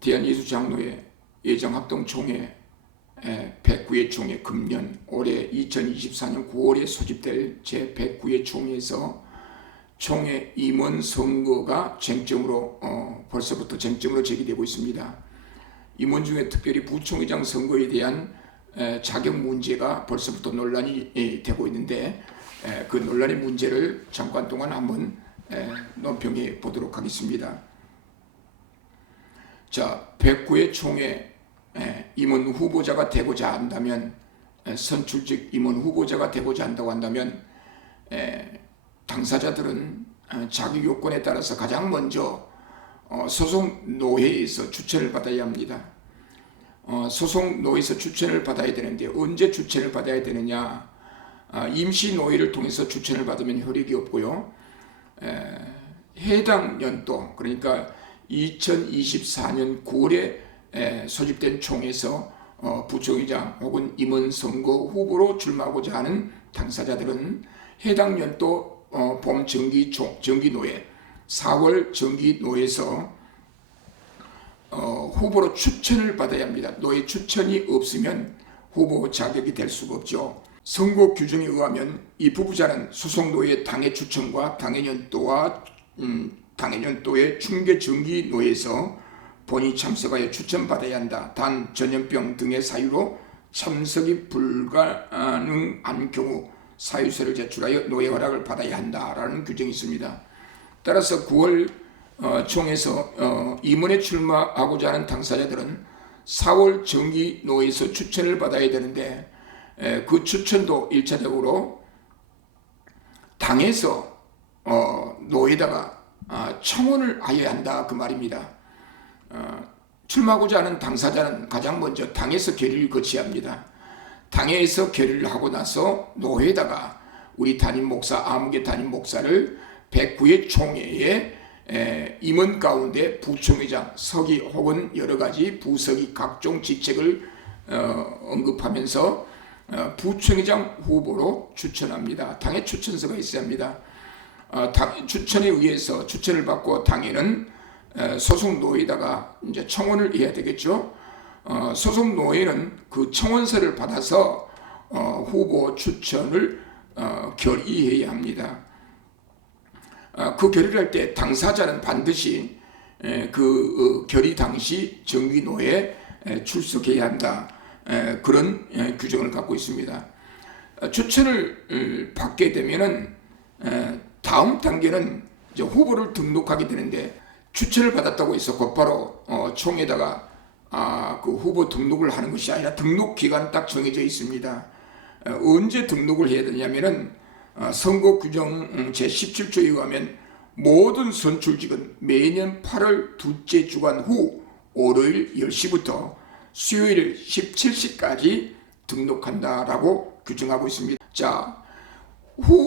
대한예수장로회 예정합동총회 109회 총회 금년 올해 2024년 9월에 소집될 제109회 총회에서 총회 임원 선거가 쟁점으로 벌써부터 쟁점으로 제기되고 있습니다. 임원 중에 특별히 부총회장 선거에 대한 자격 문제가 벌써부터 논란이 되고 있는데 그 논란의 문제를 잠깐 동안 한번 논평해 보도록 하겠습니다. 자, 109회 총회 임원 후보자가 되고자 한다면, 선출직 임원 후보자가 되고자 한다고 한다면 당사자들은 자격 요건에 따라서 가장 먼저 소속 노회에서 추천을 받아야 합니다. 소속 노회에서 추천을 받아야 되는데 언제 추천을 받아야 되느냐? 임시 노회를 통해서 추천을 받으면 효력이 없고요. 해당 연도, 그러니까 2024년 9월에 소집된 총회에서 부총회장 혹은 임원 선거 후보로 출마하고자 하는 당사자들은 해당 연도 봄 정기노회 4월 정기노회에서 후보로 추천을 받아야 합니다. 노회 추천이 없으면 후보 자격이 될 수가 없죠. 선거 규정에 의하면 이 후보자는 소속 노회 당의 추천과 당의 연도의 중개 정기노회에서 본인이 참석하여 추천받아야 한다. 단 전염병 등의 사유로 참석이 불가능한 경우 사유서를 제출하여 노회 허락을 받아야 한다라는 규정이 있습니다. 따라서 9월 총에서 임원에 출마하고자 하는 당사자들은 4월 정기노회에서 추천을 받아야 되는데 그 추천도 1차적으로 당에서 노회에다가 청원을 하여야 한다 그 말입니다. 출마하고자 하는 당사자는 가장 먼저 당에서 결의를 거쳐야 합니다. 당에서 결의를 하고 나서 노회에다가 우리 담임 목사 아무개 담임 목사를 109회 총회에 임원 가운데 부총회장, 서기 혹은 여러 가지 부서기 각종 직책을 언급하면서 부총회장 후보로 추천합니다. 당의 추천서가 있어야 합니다. 추천에 의해서 추천을 받고 당에는 소속 노회에다가 이제 청원을 해야 되겠죠. 소속 노회는 그 청원서를 받아서 후보 추천을 결의해야 합니다. 그 결의를 할 때 당사자는 반드시 그 결의 당시 정기노회에 출석해야 한다. 그런 규정을 갖고 있습니다. 추천을 받게 되면은 다음 단계는 이제 후보를 등록하게 되는데 추천을 받았다고 해서 곧바로 총회에다가 그 후보 등록을 하는 것이 아니라 등록 기간은 딱 정해져 있습니다. 언제 등록을 해야 되냐면은 선거 규정 제17조에 의하면 모든 선출직은 매년 8월 둘째 주간 후 월요일 10시부터 수요일 17시까지 등록한다라고 규정하고 있습니다. 자,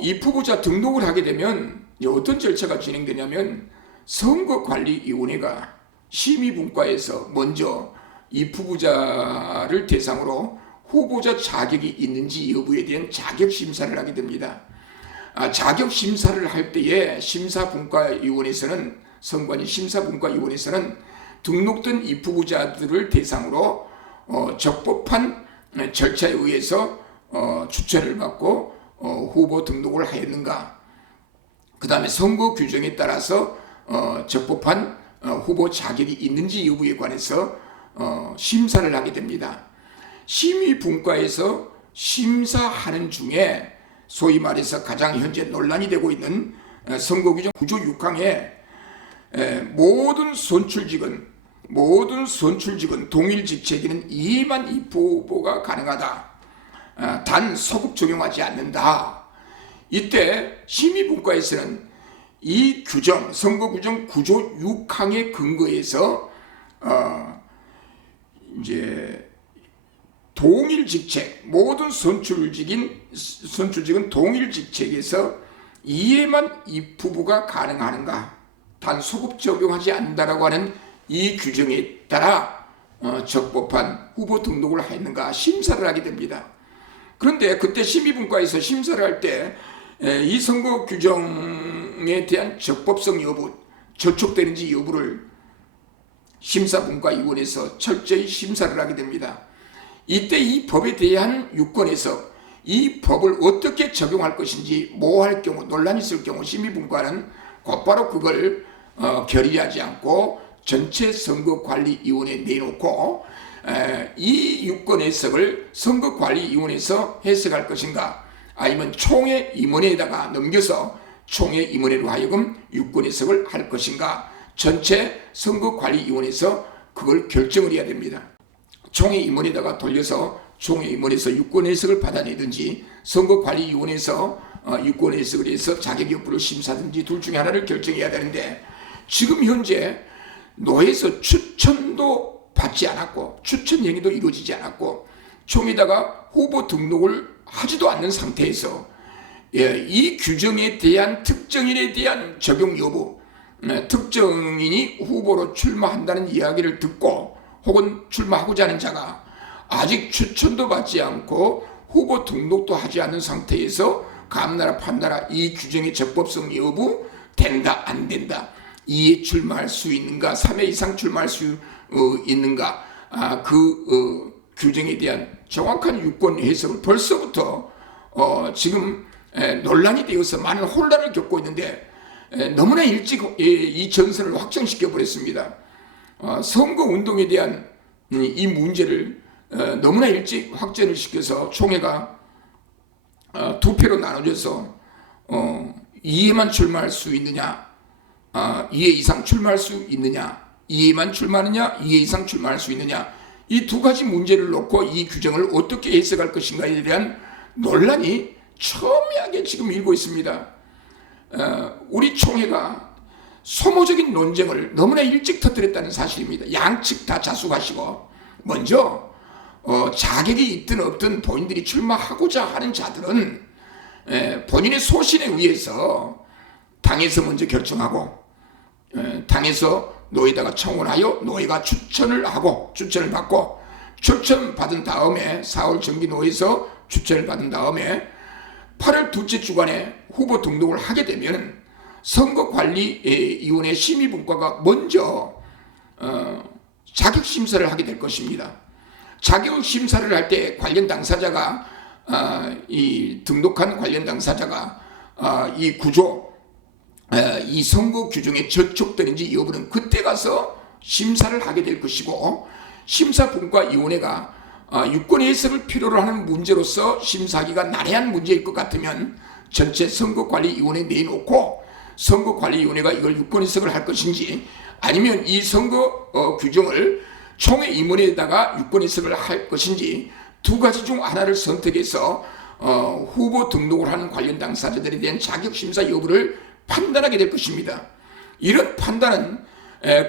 이 후보자 등록을 하게 되면 어떤 절차가 진행되냐면 선거관리위원회가 심의분과에서 먼저 이 후보자를 대상으로 후보자 자격이 있는지 여부에 대한 자격심사를 하게 됩니다. 자격심사를 할 때에 심사분과위원회에서는 선관위 심사분과위원회에서는 등록된 이 후보자들을 대상으로 적법한 절차에 의해서 추천을 받고 후보 등록을 하였는가, 그 다음에 선거 규정에 따라서 적법한 후보 자격이 있는지 여부에 관해서 심사를 하게 됩니다. 심의분과에서 심사하는 중에 소위 말해서 가장 현재 논란이 되고 있는 선거규정 9조 6항에 모든 선출직은 동일 직책에는 이만 입후보가 가능하다. 단 소급 적용하지 않는다. 이때 심의분과에서는 이 규정, 선거규정 9조 6항에 근거해서 이제 동일 직책, 모든 선출직은 동일 직책에서 이에만 입후보가 가능하는가, 단 소급 적용하지 않는다라고 하는 이 규정에 따라 적법한 후보 등록을 했는가 심사를 하게 됩니다. 그런데 그때 심의분과에서 심사를 할 때 이 선거 규정에 대한 적법성 여부, 저촉되는지 여부를 심사분과위원회에서 철저히 심사를 하게 됩니다. 이때 이 법에 대한 유권해석, 이 법을 어떻게 적용할 것인지 모호할 경우, 논란이 있을 경우 심의분과는 곧바로 그걸 결의하지 않고 전체 선거관리위원회에 내놓고 이 유권 해석을 선거관리위원회에서 해석할 것인가, 아니면 총회 임원회에다가 넘겨서 총회 임원회로 하여금 유권 해석을 할 것인가, 전체 선거관리위원회에서 그걸 결정을 해야 됩니다. 총회 임원회에다가 돌려서 총회 임원회에서 유권 해석을 받아내든지 선거관리위원회에서 유권 해석을 해서 자격 여부를 심사하든지 둘 중에 하나를 결정해야 되는데, 지금 현재 노회에서 추천도 받지 않았고 추천 행위도 이루어지지 않았고 총회에다가 후보 등록을 하지도 않는 상태에서 이 규정에 대한 특정인에 대한 적용 여부, 특정인이 후보로 출마한다는 이야기를 듣고 혹은 출마하고자 하는 자가 아직 추천도 받지 않고 후보 등록도 하지 않는 상태에서 감나라 판나라 이 규정의 적법성 여부, 된다 안 된다, 2회 출마할 수 있는가, 3회 이상 출마할 수 있는가, 규정에 대한 정확한 유권 해석을 벌써부터 지금 논란이 되어서 많은 혼란을 겪고 있는데, 너무나 일찍 이 전선을 확정시켜 버렸습니다. 선거운동에 대한 이 문제를 너무나 일찍 확정을 시켜서 총회가 두 표로 나눠져서 2회만 출마할 수 있느냐, 2회 이상 출마할 수 있느냐, 2회만 출마하느냐, 2회 이상 출마할 수 있느냐, 이 두 가지 문제를 놓고 이 규정을 어떻게 해석할 것인가에 대한 논란이 첨예하게 지금 일고 있습니다. 우리 총회가 소모적인 논쟁을 너무나 일찍 터뜨렸다는 사실입니다. 양측 다 자숙하시고 먼저 자격이 있든 없든 본인들이 출마하고자 하는 자들은 본인의 소신에 의해서 당에서 먼저 결정하고 당에서 노회에다가 청원하여 노회가 추천을 하고 추천을 받고 추천받은 다음에 4월 정기노회에서 추천을 받은 다음에 8월 둘째 주간에 후보 등록을 하게 되면 선거관리위원회 심의분과가 먼저 자격심사를 하게 될 것입니다. 자격심사를 할 때 관련 당사자가 이 등록한 관련 당사자가 이 구조, 이 선거 규정에 저촉되는지 여부는 그때 가서 심사를 하게 될 것이고, 심사분과위원회가 유권 해석을 필요로 하는 문제로서 심사하기가 난해한 문제일 것 같으면 전체 선거관리위원회에 내놓고 선거관리위원회가 이걸 유권 해석을 할 것인지, 아니면 이 선거 규정을 총회 임원회에다가 유권 해석을 할 것인지 두 가지 중 하나를 선택해서 후보 등록을 하는 관련 당사자들에 대한 자격심사 여부를 판단하게 될 것입니다. 이런 판단은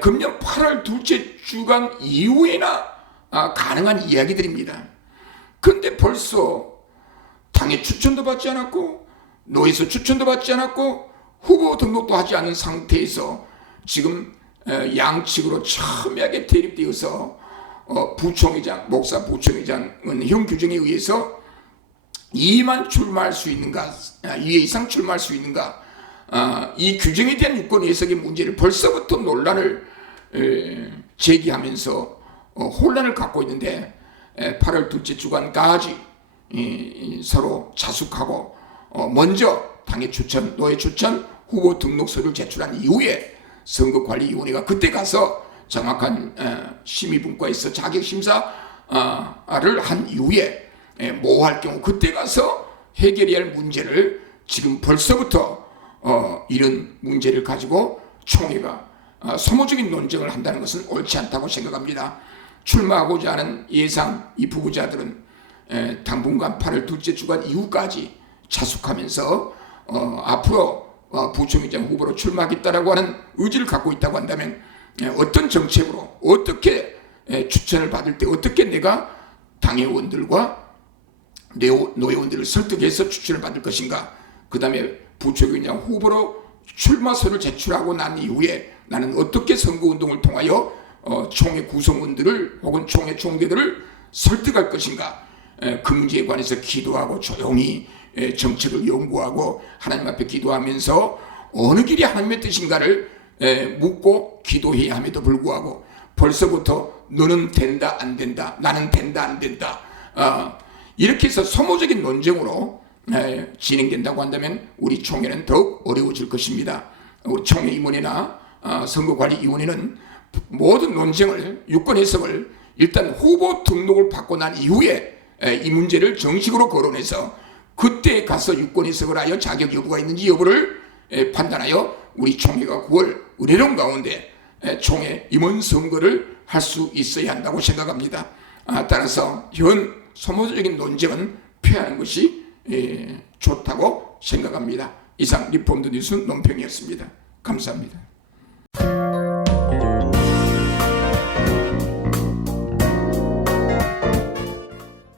금년 8월 둘째 주간 이후에나 가능한 이야기들입니다. 그런데 벌써 당의 추천도 받지 않았고 노에서 추천도 받지 않았고 후보 등록도 하지 않은 상태에서 지금 양측으로 첨예하게 대립되어서 부총회장, 목사 부총회장은 형 규정에 의해서 2만 출마할 수 있는가, 2회 이상 출마할 수 있는가, 이 규정에 대한 유권 해석의 문제를 벌써부터 논란을 제기하면서 혼란을 갖고 있는데, 8월 둘째 주간까지 서로 자숙하고 먼저 당의 추천, 노회 추천, 후보 등록서를 제출한 이후에 선거관리위원회가 그때 가서 정확한 심의분과에서 자격심사를 한 이후에 모호할 경우 그때 가서 해결해야 할 문제를 지금 벌써부터 이런 문제를 가지고 총회가 소모적인 논쟁을 한다는 것은 옳지 않다고 생각합니다. 출마하고자 하는 예상 이 후보자들은 당분간 8월 둘째 주간 이후까지 자숙하면서 앞으로 부총회장 후보로 출마하겠다라고 하는 의지를 갖고 있다고 한다면 어떤 정책으로 어떻게 추천을 받을 때 어떻게 내가 당회원들과 노회원들을 설득해서 추천을 받을 것인가, 그 다음에 부총회장 후보로 출마서를 제출하고 난 이후에 나는 어떻게 선거운동을 통하여 총회 구성원들을 혹은 총회 총대들을 설득할 것인가, 그 문제에 관해서 기도하고 조용히 정책을 연구하고 하나님 앞에 기도하면서 어느 길이 하나님의 뜻인가를 묻고 기도해야 함에도 불구하고 벌써부터 너는 된다 안 된다, 나는 된다 안 된다, 이렇게 해서 소모적인 논쟁으로 진행된다고 한다면 우리 총회는 더욱 어려워질 것입니다. 우리 총회임원회나 선거관리위원회는 모든 논쟁을, 유권 해석을 일단 후보 등록을 받고 난 이후에 이 문제를 정식으로 거론해서 그때 가서 유권 해석을 하여 자격 여부가 있는지 여부를 판단하여 우리 총회가 9월 의례론 가운데 총회 임원 선거를 할 수 있어야 한다고 생각합니다. 따라서 현 소모적인 논쟁은 피하는 것이 좋다고 생각합니다. 이상 리폼드 뉴스 논평이었습니다. 감사합니다.